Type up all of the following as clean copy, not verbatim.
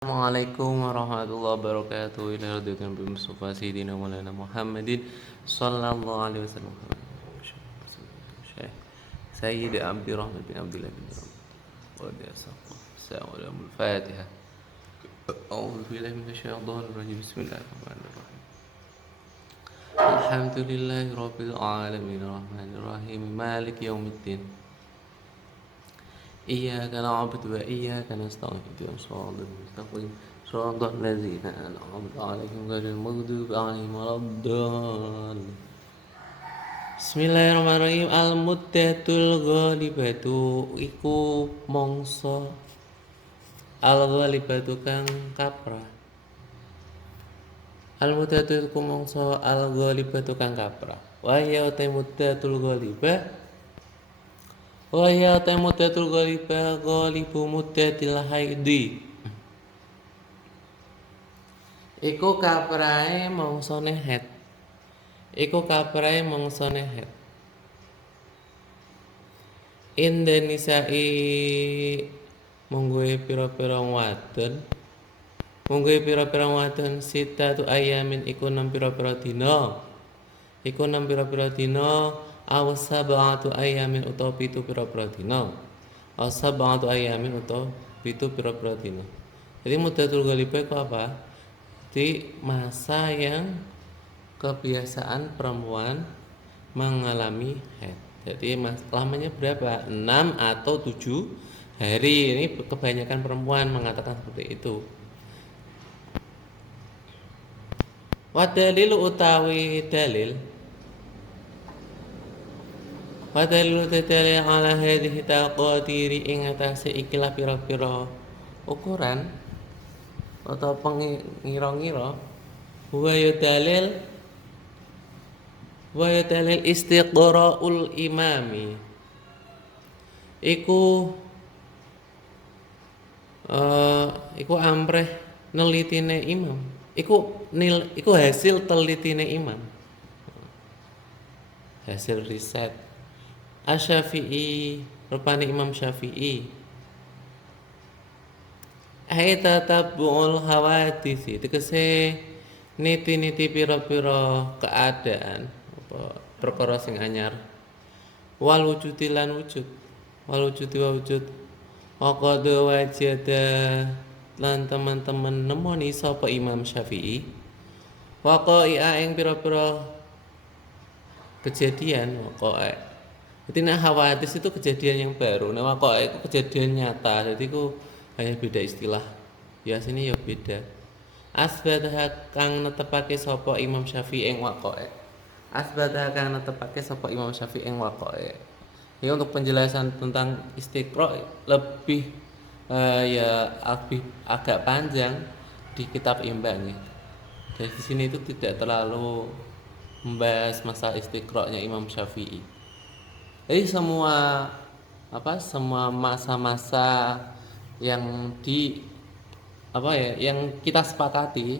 Assalamualaikum warahmatullahi wabarakatuh. Ini radhiyallahu Nabi Mustafa Sayyidina Maulana Muhammadin sallallahu alaihi wasallam. Syekh Sayyid Abdi Rahman bin Abdullah bin Rahman. Wa bi'asaqah. Assalamualaikum. Al-Fatihah. A'udzu billahi minasyaitonir rajim. Bismillahirrahmanirrahim. Alhamdulillahi rabbil alamin arrahmanir rahim maliki yaumiddin. إياك نعبد وإياك نستعين اهدنا الصراط المستقيم صراط الذين أنعمت عليهم غير المغضوب عليهم ولا الضالين Bismillahirrahmanirrahim. Al-muddatul ghalibatu iku mangsa al-ghalibatu kang kaprah. Al-muddatul iku mangsa al-ghalibatu kang kaprah. Wa ya muddatul ghalibah wa ya muddatul ghalibah ghalibu muddatil haidi. Iku kaprahe mangsane haid. Iku kaprahe mangsane haid. Indonesia mungguhe pira-pira wadon. Mungguhe pira-pira wadon sita tu ayamin iku 6 pira-pira dina. Iku 6 pira-pira dina aw sab'atu ayamin utawa 7 pira-pira dina. Aw sab'atu ayamin utawa 7 pira-pira dina. Jadi muddatul ghalibah itu apa? Di masa yang kebiasaan perempuan mengalami haid. Jadi lamanya berapa? 6 atau 7 hari. Ini kebanyakan perempuan mengatakan seperti itu. Wadalil utawi dalil. Wadalil dalil ala hadhihi taqdiri ing atase ikilah pira-pira ukuran atau pengira-ngira wa ya dalil istiqra'ul imami iku ampreh nelitine imam iku hasil telitine imam, hasil riset Asy-Syafi'i rupane Imam Syafi'i haita tabu'ul hawadisi tegese niti-niti pira-pira keadaan apa perkara sing anyar wal wujudi lan wujud wal wujudi wa wujud qad wajada lan teman-teman nemoni sapa Imam Syafi'i waqa'i'a ing pira-pira kejadian waqa'i. Jadi hawadis itu kejadian yang baru. Waqa'i itu kejadian nyata. Jadi itu hanya beda istilah. Ya sini ya beda. Asbadah kang netepake sapa Imam Syafi'i ing waqa'i. Asbadah kang netepake sapa Imam Syafi'i ing waqa'i. Ya untuk penjelasan tentang istiqra lebih lebih agak panjang di kitab Imbang ya. Dari sini itu tidak terlalu membahas masalah istiqra'nya Imam Syafi'i. Jadi semua masa-masa yang yang kita sepakati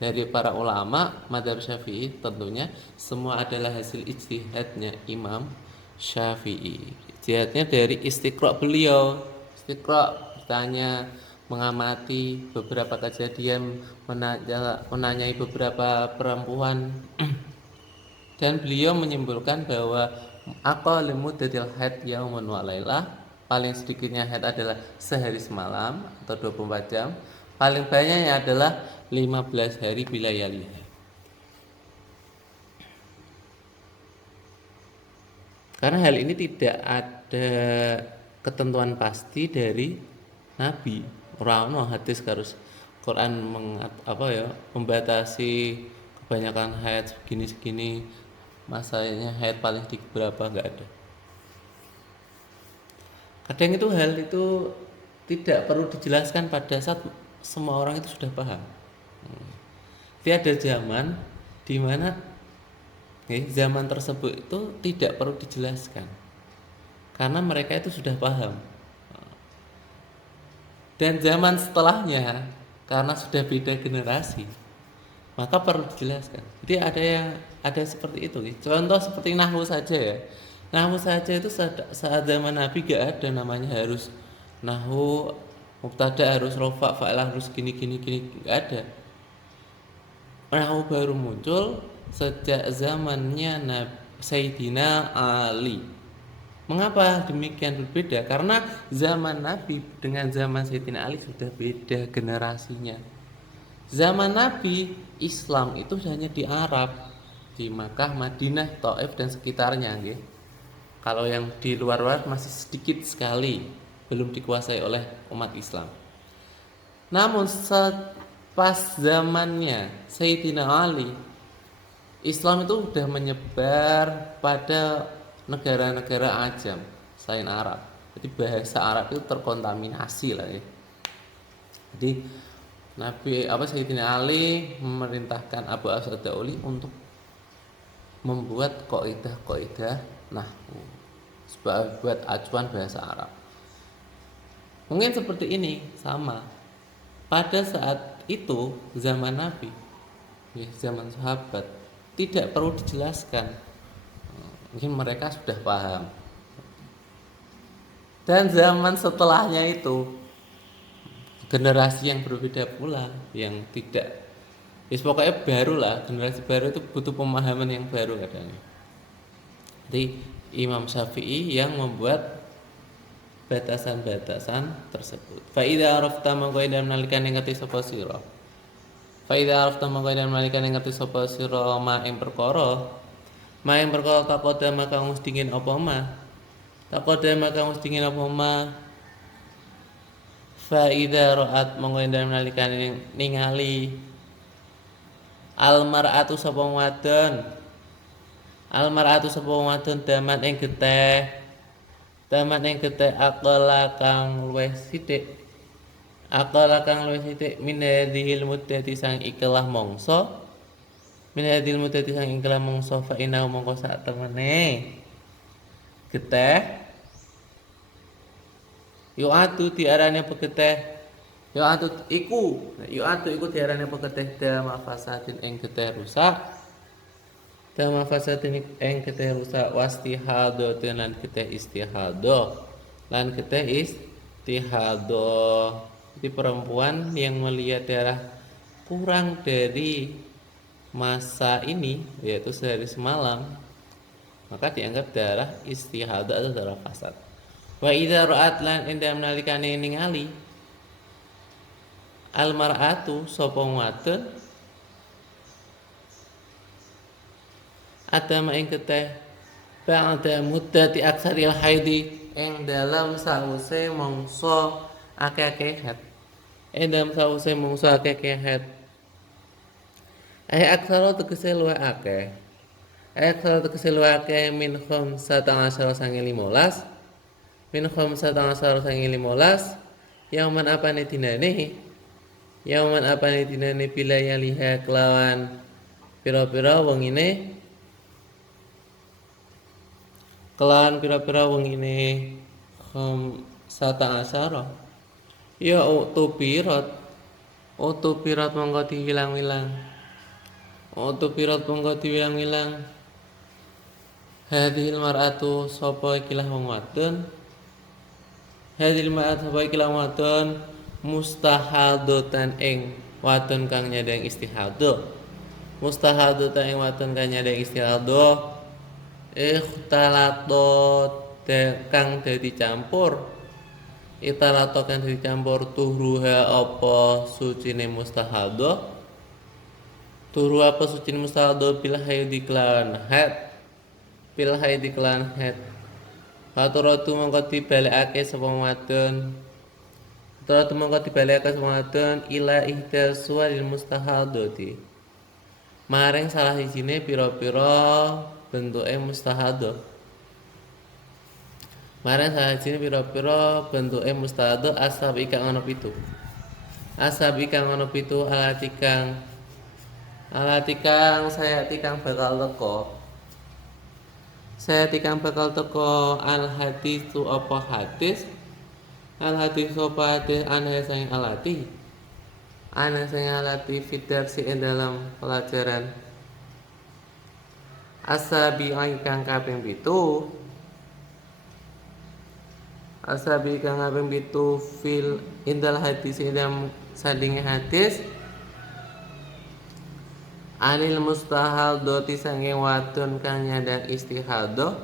dari para ulama mazhab Syafi'i tentunya semua adalah hasil ijtihadnya Imam Syafi'i. Ijtihadnya dari istiqra' beliau. Istiqra' bertanya, mengamati beberapa kejadian, menanyai beberapa perempuan dan beliau menyimpulkan bahwa aqallu muddatil haid yaumun wa lailah, paling sedikitnya haid adalah sehari semalam atau 24 jam, paling banyaknya adalah 15 hari bila yaliha. Karena hal ini tidak ada ketentuan pasti dari Nabi. Ora hadis harus Quran membatasi kebanyakan haid segini masanya haid paling di berapa, enggak ada. Kadang itu hal itu tidak perlu dijelaskan pada saat semua orang itu sudah paham. Jadi ada zaman di mana zaman tersebut itu tidak perlu dijelaskan karena mereka itu sudah paham. Dan zaman setelahnya karena sudah beda generasi maka perlu dijelaskan. Jadi ada seperti itu. Contoh seperti nahwu saja ya. Nahwu saja itu saat zaman Nabi gak ada namanya harus nahwu mubtada harus rofa, fa'ilah harus gini gini gini, nggak ada. Nahu baru muncul sejak zamannya Sayyidina Ali. Mengapa demikian berbeda? Karena zaman Nabi dengan zaman Sayyidina Ali sudah beda generasinya. Zaman Nabi, Islam itu hanya di Arab, di Makkah, Madinah, Taif dan sekitarnya, nggih. Kalau yang di luar-luar masih sedikit sekali, belum dikuasai oleh umat Islam. Namun pas zamannya Sayyidina Ali, Islam itu sudah menyebar pada negara-negara ajam selain Arab. Jadi bahasa Arab itu terkontaminasi lah ya. Jadi Sayyidina Ali memerintahkan Abu Asad Dauli untuk membuat kaidah-kaidah buat acuan bahasa Arab. Mungkin seperti ini sama. Pada saat itu zaman Nabi, zaman sahabat, tidak perlu dijelaskan. Mungkin mereka sudah paham. Dan zaman setelahnya itu generasi yang berbeda pula, yang tidak, pokoknya baru lah, generasi baru itu butuh pemahaman yang baru katanya. Jadi Imam Syafi'i yang membuat batasan-batasan tersebut. Fa idza arafta mangko ida nalikan ing ngerti sapa sira. Fa idza arafta mangko ida nalikan ing ngerti sapa sira ma ing perkara. Ma ing perkara takoda maka wis dingin apa ma. Takoda maka wis dingin apa ma. Fa idza ra'at mangko ida nalikan ningali al mar'atu sapa wadon. Al mar'atu sapa wadon daman ing geteh. Taman yang getih akala kang luwih sithik. Akala kang luwih sithik min hadhil muddati sang ikhlas mongso. Min hadhil muddati sang ikhlas mongso fa inna mongko sak temene getih. Yu'atu diarani apa getih? Yu'atu iku diarani apa getih dama fasadin ing getih rusak. Dama fasadin ing getih rusak wastihado lan getih istihado lan getih istihado. Jadi perempuan yang melihat darah kurang dari masa ini, yaitu sehari semalam, maka dianggap darah istihado atau darah fasad. Wa idza ra'at lan endam nalikane ningali al mar'atu sapa wadon adama ing getih ba'da muddati aksaril haidi ing dalam sause mangsa akeh-akeh haid. Ing dalam sause mangsa akeh-akeh haid. Aksara tegese luwih akeh. Aksara tegese luwih akeh min khamsata asyara sange 15. Min khamsata asyara sange 15. Yauman apane dinane? Yauman apane dinane bilayaliha kelawan pira-pira wengine kelawan pira-pira wengine sata asyara ya utupirat mongko diwilang-wilang hadhil mar'atu sapa ikilah wong wadon hadhil mar'atu sapa ikilah wadon mustahadotan ing wadon kang nyadang istihado mustahadotan ing wadon kang nyadang istihado ikhtalatot kang dadi campur ikhtalatot kang dadi campur tuhruha apa sucine mustahadho tuhru apa sucine mustahadho bil haidi klan haid faturatu mongko dibalekake sapa wadon faturatu mongko dibalekake sapa wadon ila ihda suwaril mustahadhati maring salah sijine pira-pira bentuke mustahadho. Maring salah sijine pira-pira bentuke mustahadho asabi kang ana 7. Asabi kang ana 7 alatikang sayati kang bakal teko. Sayati kang bakal teko al hadis tu apa hadis? Al hadis apa hadis ana sing alati. Ana sing alati fidarsi ing dalam pelajaran Asabi kang kaping 7 asabi kang kaping 7 fil indal hadis dalam sandinge hadis anil mustahadati saking wadon kang nyandang istihadah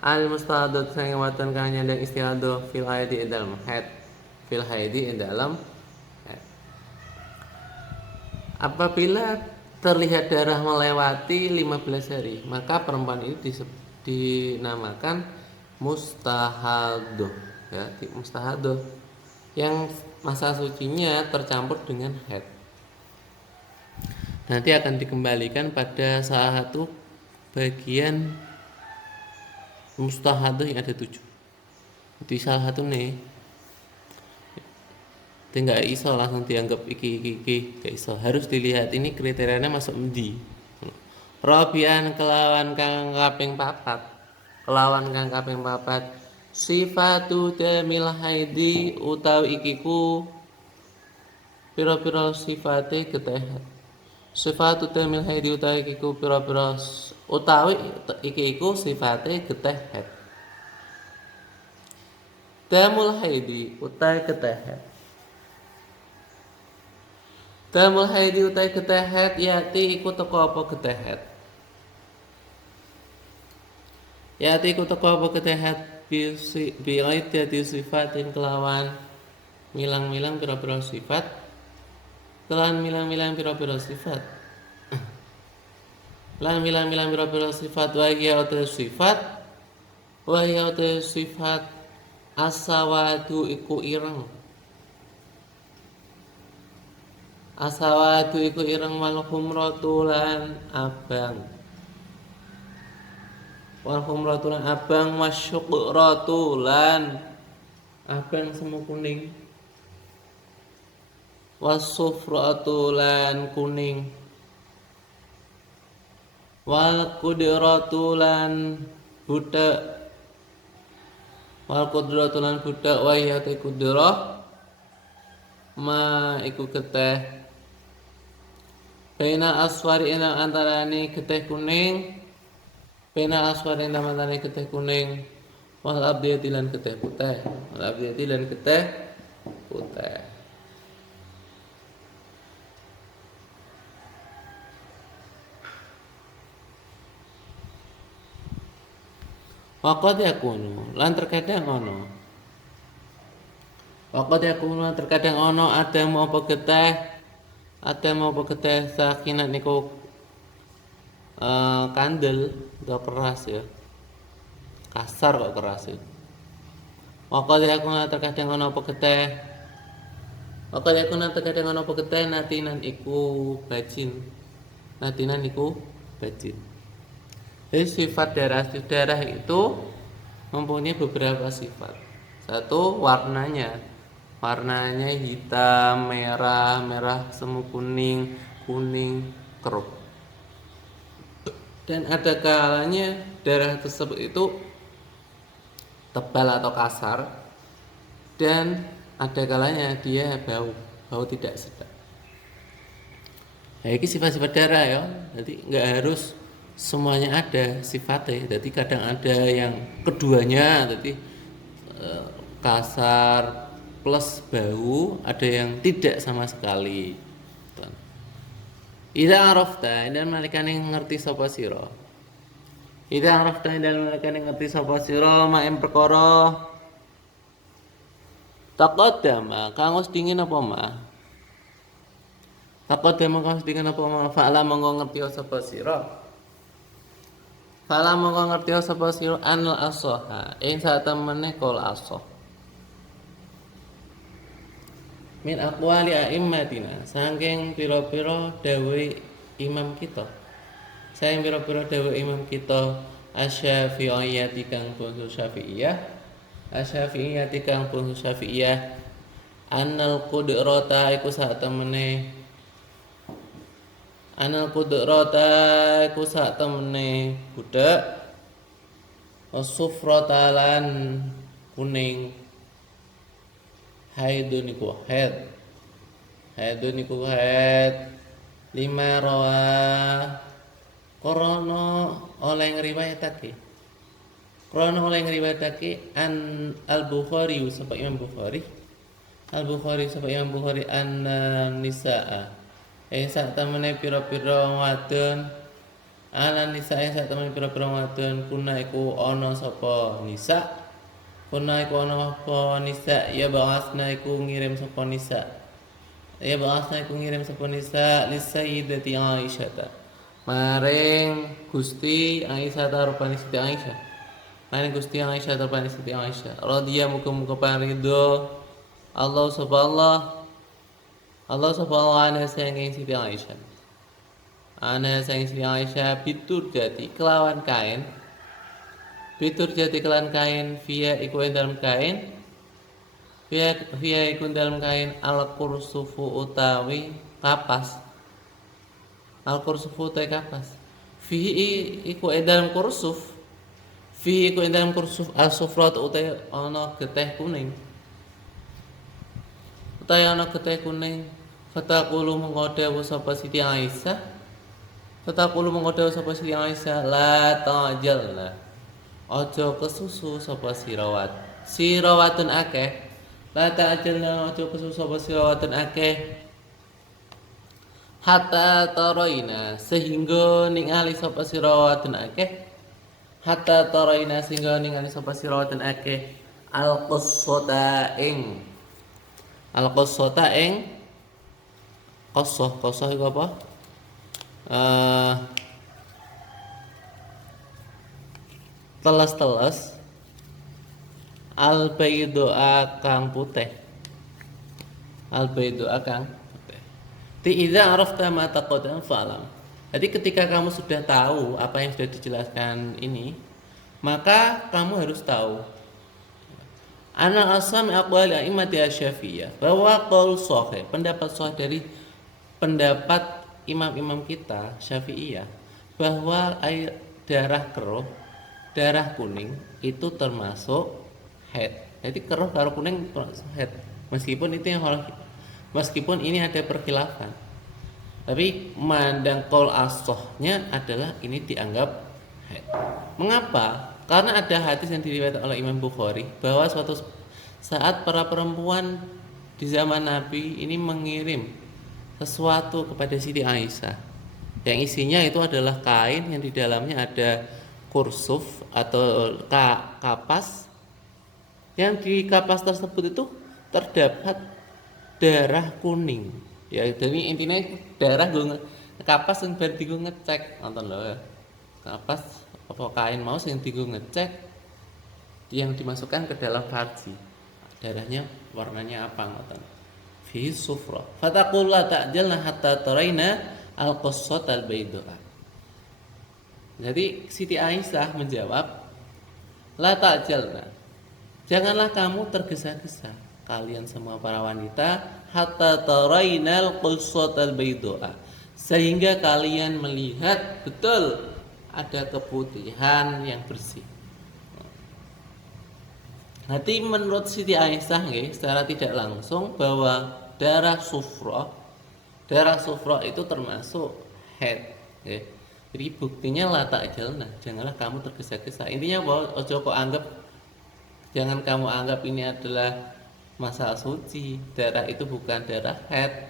anil mustahadati saking wadon kang nyandang istihadah fil haidi dalam haid fil haidi dalam haid. Apabila terlihat darah melewati 15 hari, maka perempuan ini dinamakan mustahadoh, ya, mustahadoh yang masa sucinya tercampur dengan haid. Nanti akan dikembalikan pada salah satu bagian mustahadoh yang ada 7. Jadi salah satu nih nggak iso langsung dianggap iki gak iso, harus dilihat ini kriterianya masuk endi. Robian kelawan kang kaping papat sifatu damil haidi utawi ikiku pira-pira sifate ketehat. Sifatu damil haidi utawi ikiku pira-pira utawi ikiku sifate ketehat. Damul haidi utawi ketehat. Damul haidi utai ketehet yati iku teko apa ketehet. Yati iku teko apa ketehet bi'ait yati sifatin kelawan milang-milang pira-pira sifat. Kelawan milang-milang pira-pira sifat. Lan milang-milang pira-pira sifat wa ya utai sifat asawadu iku ireng. Asawadu iku ireng wal humratu lan abang. Wal humratu lan abang wasyuqratu lan abang semu kuning. Wasufratu lan kuning. Wal qudratu lan budak. Wal qudratu lan budak wa ya ta qudrah ma iku keteh Pena aswari ina antarane getih kuning. Pena aswari ina antarane getih kuning. Wal abdiyati lan getih putih. Wal abdiyati lan getih putih. Waqad yakunu lan terkadang ono. Waqad yakunu lan terkadang ono ada mau apa getih. Ada mau begeteh sakinat niku kandel atau keras ya, kasar kok keras ya. Waktu aku terkadang ono begeteh, waktu aku terkadang ono begeteh natinan iku bajin, natinan iku bajin. Jadi sifat darah itu mempunyai beberapa sifat. Satu warnanya hitam, merah semu kuning, keruh. Dan ada kalanya darah tersebut itu tebal atau kasar, dan ada kalanya dia bau tidak sedap. Nah, ini sifat-sifat darah ya. Jadi nggak harus semuanya ada sifatnya. Jadi kadang ada yang keduanya, jadi kasar plus bau, ada yang tidak sama sekali. Idza arafta dan malikane ngerti sapa sira. Idza arafta dan malikane ngerti sapa sira ma ing perkara taqaddama kang wis dingin apa ma? Taqaddama kang wis dingin apa ma? Fa'ala monggo ngerti sapa sira. Fa'ala monggo ngerti sapa sira anil asaha ing satemene kol asah. Min aqwali a'immatina saking pira-pira dawuhe imam kita. Saking pira-pira dawuhe imam kita Asy-Syafi'iyyati kang bangsa Syafi'iyah. Asy-Syafi'iyyati kang bangsa Syafi'iyah annal qudrata iku sak temene budak wasufrata lan kuning. Haidun iku haid lima rawa korona oleh ngriwayatake Krana oleh ngriwayatake an Al-Bukhari sapa Imam Bukhari. Al-Bukhari sapa Imam Bukhari anna nisaa. Sak temene pira-pira wadon ana nisaa sak temene pira-pira wadon kuna iku ana sapa nisa. Kuna iku ana apa nisa ya ba'asna iku ngirim sapa nisa. Ya ba'asna iku ngirim sapa nisa li sayyidati Aisyah. Maring Gusti Aisyah rupane Siti Aisyah. Maring Gusti Aisyah rupane Siti Aisyah. Radhiya muga-muga parido Allah subhanahu anha saking Siti Aisyah. Ana saking Siti Aisyah bitur jati kelawan kain. Bitur jati kelawan kain via iku dalam kain. Via iku dalam kain al-kursufu utawi kapas. Al-kursufu utawi kapas. Fihi iku dalam kursuf. Fihi iku dalam kursuf as-sufrat utawi ana getih kuning. Utawi ana getih kuning. Fataqulu mengkodewu sapa Siti Aisyah. Fataqulu mengkodewu sapa Siti Aisyah la ta'jalna. Aja kesusu sapa sirawat. Sirawatun akeh. La ta'jalna aja kesusu sapa sirawatun akeh. Hatta taraina sehingga ningali sapa sirawatun akeh. Hatta taraina sehingga ningali sapa sirawatun akeh. Al-qissata ing qasah iku apa? Teles-teles al-baydoa kang putih. Al-baydoa kang putih. Ti idza arafta ma taqaddam fa'lam. Jadi ketika kamu sudah tahu apa yang sudah dijelaskan ini, maka kamu harus tahu ana asam aqwali a'immati asy-Syafi'iyah bahwa qaul sahih, pendapat sahih dari pendapat imam-imam kita Syafi'iyah bahwa air darah keruh, darah kuning itu termasuk haid. Jadi keruh karo kuning termasuk haid. Meskipun ini ada perkhilafan. Tapi mandang qaul as-sahihnya adalah ini dianggap haid. Mengapa? Karena ada hadis yang diriwayatkan oleh Imam Bukhari bahwa suatu saat para perempuan di zaman Nabi ini mengirim sesuatu kepada Siti Aisyah. Yang isinya itu adalah kain yang di dalamnya ada kursuf atau kapas. Yang di kapas tersebut itu terdapat darah kuning. Ya, jadi intinya darah kapas yang bar digo ngecek nonton lho. Kapas apa kain mau sing digo ngecek yang dimasukkan ke dalam farji. Darahnya warnanya apa ngoten. Fi sufra. Fataqul la ta'jalna hatta taraina al-qassat al-bayda. Jadi Siti Aisyah menjawab, la ta'jalna. Janganlah kamu tergesa-gesa kalian semua para wanita hatta taraina al-qassat al-bayda. Sehingga kalian melihat betul ada keputihan yang bersih. Nanti menurut Siti Aisyah secara tidak langsung bahwa darah sufra itu termasuk haid. Jadi buktinya la ta'jalna, janganlah kamu tergesa-gesa. Intinya bahwa jangan kamu anggap ini adalah masalah suci. Darah itu bukan darah haid.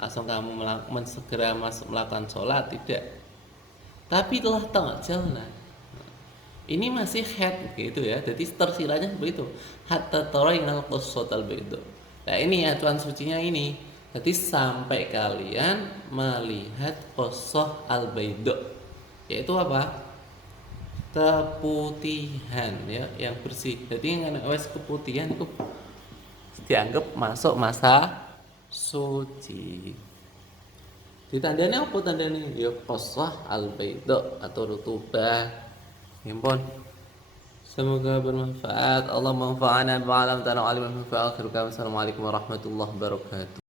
Langsung kamu segera melakukan sholat, tidak. Tapi telah ta'jalna. Ini masih haid gitu ya. Jadi tersilanya begitu. Hatta tarainal qassatal bayda. Nah, ini acuan sucinya ini. Jadi sampai kalian melihat qassah al-bayda. Yaitu apa? Keputihan ya, yang bersih. Jadi yang wes keputihan itu dianggap masuk masa suci. Ditandanya apa tandanya? Ya qassah al-bayda atau rutubah. Himpun. Semoga bermanfaat. Allah manfa'ana ba'alam tanah alim manfaat. Assalamualaikum warahmatullahi wabarakatuh.